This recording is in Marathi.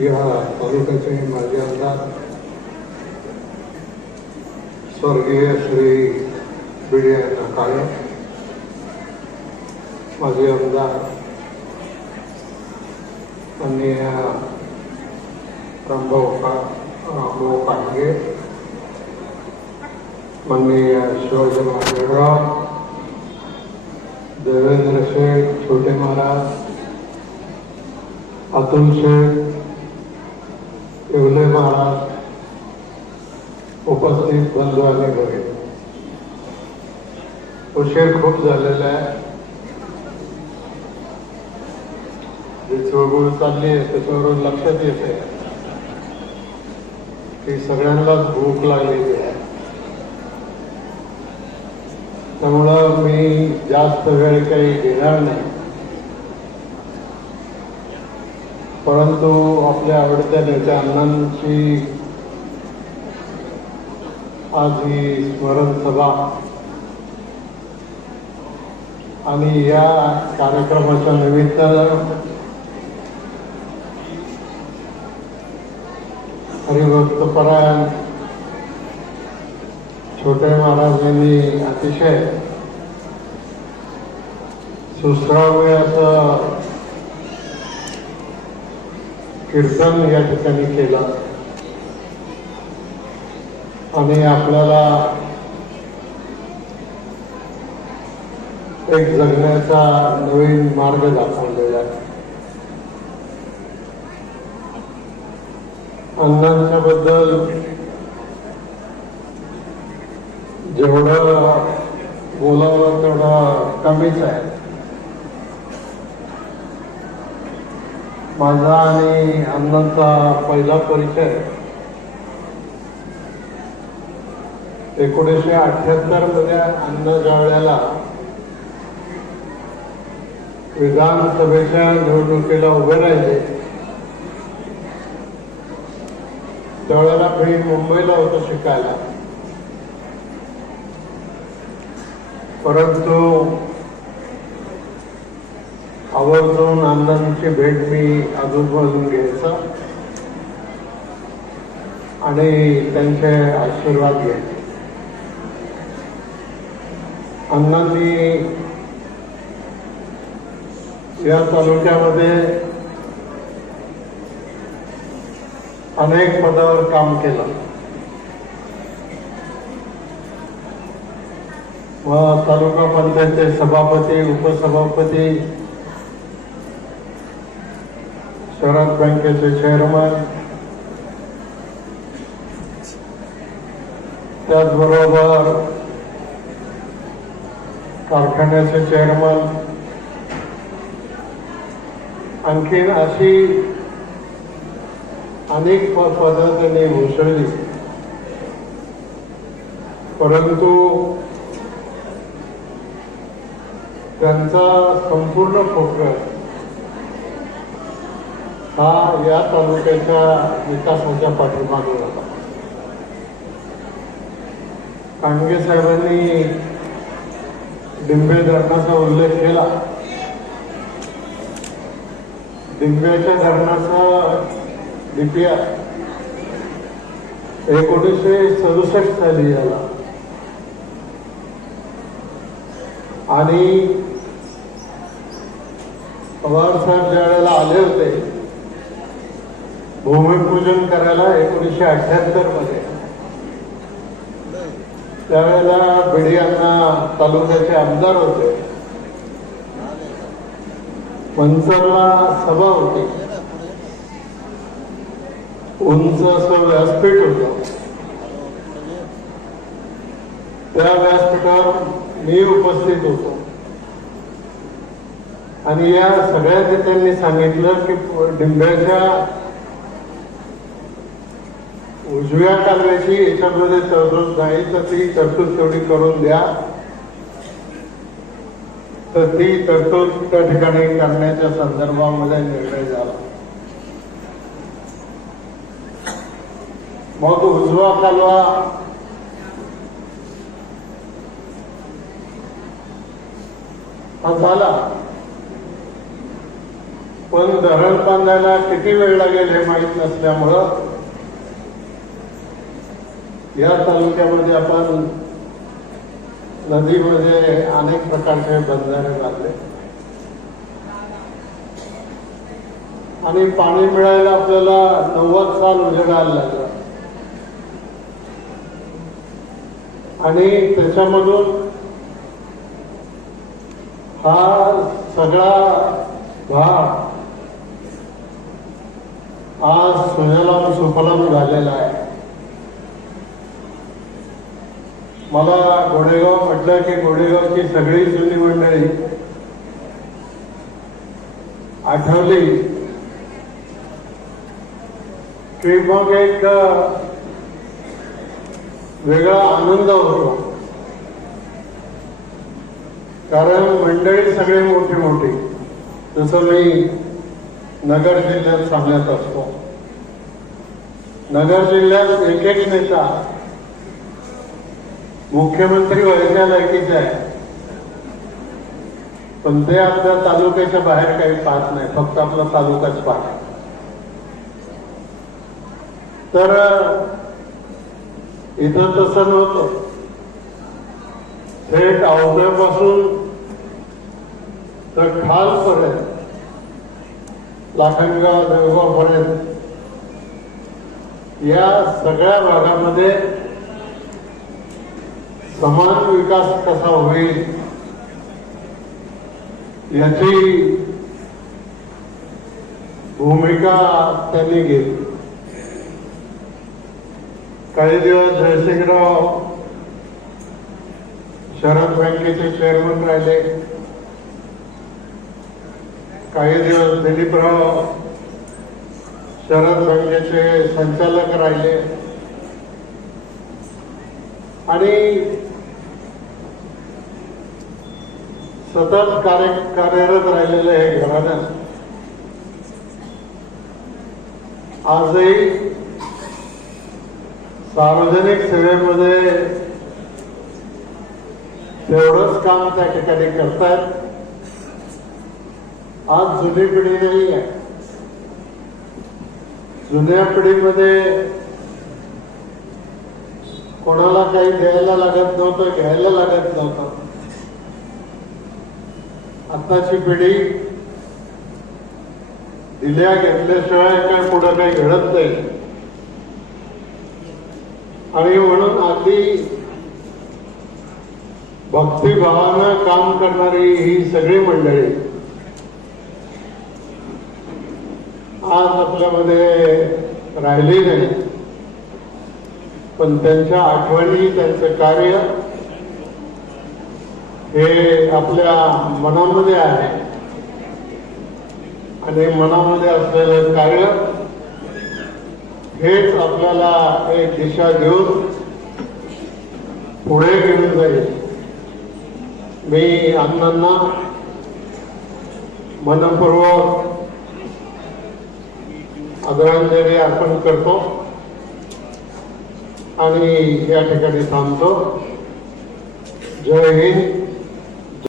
या तालुक्याचे माजी आमदार स्वर्गीय श्री बिडे काळे माजी आमदार माननीय रामभाऊ का रामभाऊ कांडगे माननीय शिवाजी महादेवराव देवेंद्र शेठ छोटे महाराज अतुल शेठ येवले महाराज उपस्थित बंधू आणि भगिनी उशीर खूप झालेला आहे. जी चळवळ चालली आहे त्याच्यावरून लक्षात येते. की सगळ्यांनाच भूक लागलेली आहे. त्यामुळं मी जास्त वेळ काही घेणार नाही. परंतु आपल्या आवडत्या नेत्या अण्णांची आज ही स्मरण सभा आणि या कार्यक्रमाच्या निमित्तानं हरिभक्तपरायण छोटे महाराजांनी अतिशय सुश्राव्य असं कीर्तन या ठिकाणी केलं. आणि आपल्याला एक जगण्याचा नवीन मार्ग दाखवलेला आहे. अण्णांच्या बद्दल जेवढं बोलावलं तेवढं कमीच आहे. माझा आणि अण्णांचा पहिला परिचय एकोणीसशे अठ्याहत्तरमध्ये अण्णा ज्या वेळेला विधानसभेच्या निवडणुकीला उभे राहिले. त्यावेळेला मी मुंबईला होतो शिकायला. परंतु आवर्जून अण्णांची भेट मी अजून घ्यायचा आणि त्यांचे आशीर्वाद घ्यायचे. अण्णांनी या तालुक्यामध्ये अनेक पदावर काम केलं. व तालुका पंचायतचे सभापती उपसभापती शहरात बँकेचे चेअरमन त्याचबरोबर कारखान्याचे चेअरमन आणखीन अशी अनेक प- पदं त्यांनी भूषवली. परंतु त्यांचा संपूर्ण फोकस हा या तालुक्याच्या विकासाच्या पाठीमागे होता. कांडगे साहेबांनी डिंबे धरणाचा उल्लेख केला. डिंब्याच्या धरणाचा डीपीआर एकोणीसशे सदुसष्ट साली झाला आणि पवार साहेब ज्या वेळेला आले होते भूमिपूजन करायला एकोणीसशे अठ्याहत्तरमध्ये. त्यावेळेला भिडे यांना तालुक्याचे आमदार होते. मंचरला सभा होती. उंच असं व्यासपीठ होत. त्या व्यासपीठावर मी उपस्थित होतो. आणि या सगळ्याचे त्यांनी सांगितलं की डिंब्याच्या उजव्या कालव्याची याच्यामध्ये तरतूद नाही तर ती तरतूद तेवढी करून द्या. तर ती तरतूद त्या ठिकाणी करण्याच्या संदर्भामध्ये निर्णय झाला. मग उजवा कालवा हा झाला. पण धरण बांधायला किती वेळ लागेल हे माहीत नसल्यामुळं या तालुक्यामध्ये आपण नदीमध्ये अनेक प्रकारचे बंधारे बांधले. आणि पाणी मिळायला आपल्याला नव्वद साल उजेडायला लागलं. आणि त्याच्यामधून हा सगळा भाग आज सुजलाम सुफलाम झालेला आहे. मला गोडेगाव म्हटलं की गोडेगावची सगळी जुनी मंडळी आठवली. की मग एक वेगळा आनंद होतो. कारण मंडळी सगळे मोठी मोठी जसं मी नगर जिल्ह्यात सांगण्यात असतो. नगर जिल्ह्यात एक एक नेता मुख्यमंत्री व्हायच्या लायकीचे आहे पण ते आपल्या तालुक्याच्या बाहेर काही पाहत नाही. फक्त आपला तालुकाच पाहत तर इथं तसं नव्हतं. थेट अवघ्यापासून तर खालपर्यंत लाखनगाव देवगावपर्यंत या सगळ्या भागामध्ये समान विकास कसा होईल याची भूमिका त्यांनी घेतली. काही दिवस जयसिंगराव शरद बँकेचे चेअरमन राहिले. काही दिवस दिलीपराव शरद बँकेचे संचालक राहिले. आणि सतत कार्य कार्यरत राहिलेले हे घराणं. आजही सार्वजनिक सेवेमध्ये तेवढंच काम त्या ठिकाणी करतायत. आज जुनी पिढी नाही आहे. जुन्या पिढीमध्ये कोणाला काही द्यायला लागत नव्हतं घ्यायला लागत नव्हतं. आताची पिढी दिल्या घेतल्याशिवाय काय पुढं काही घडत नाही. आणि म्हणून आधी भक्तिभावानं काम करणारी ही सगळी मंडळी आज आपल्यामध्ये राहिले नाही. पण त्यांच्या आठवणी त्यांचं कार्य हे आपल्या मनामध्ये आहे. आणि मनामध्ये असलेलं कार्य हेच आपल्याला एक दिशा घेऊन पुढे घेऊन जाईल. मी अण्णांना मनपूर्वक आदरांजली अर्पण करतो आणि या ठिकाणी थांबतो. जय हिंद.